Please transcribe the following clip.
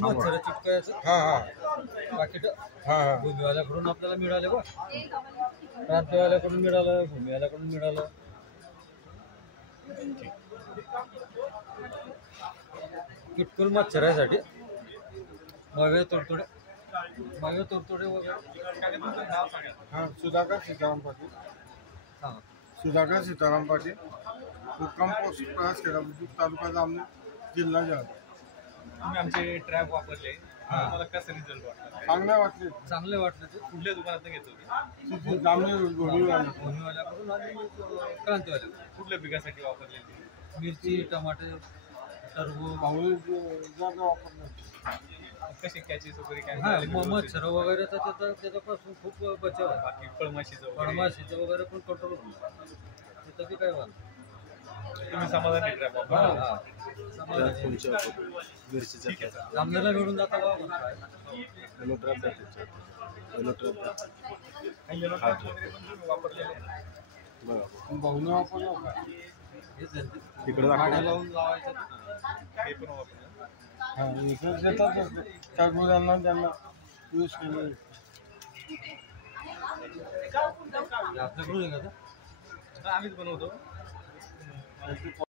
मच्छर चिटकायचं पाकिट भूमीवाल्याकडून आपल्याला मिळाले बा, क्रांतीवाल्याकडून मिळालं, भूमीवाल्याकडून मिळालं. किटकुल मच्छरासाठी मवे तुडतुडे वगैरे. सुधाकर सीताराम पाटील. सुधाकर सीताराम पाटील, मुक्काम पोस्ट प्रयास केला, बुद्रुक तालुका जामनेर, जिल्हा जळगाव. तुम्ही आमचे ट्रॅप वापरले, मला कसं रिझल्ट वाटला? चांगले वाटले. ते कुठल्या दुकानात घेतलं होते? जामनेर भूमीवाल्याकडून आणि क्रांतीवाल्याकडून. कुठल्या पिकासाठी वापरले? मिरची, टमाटे, टरबूज. कसे कॅचेस वगैरे काय? मच्छर वगैरे तर त्याच्यापासून खूप बचाव आहे. बाकी फळमाशीचं वगैरे पण कंट्रोल होईल. त्याचं बी काय वाद. तुम्ही समाधानी ट्रॅप वापरा. जामनेरला मिळून जाता का? बहुने वापरलं तिकडे लावून लावायचं. हे पण वापरलं. टरबुजांना त्यांना यूज केलं. आपल्याकडून आम्हीच बनवतो.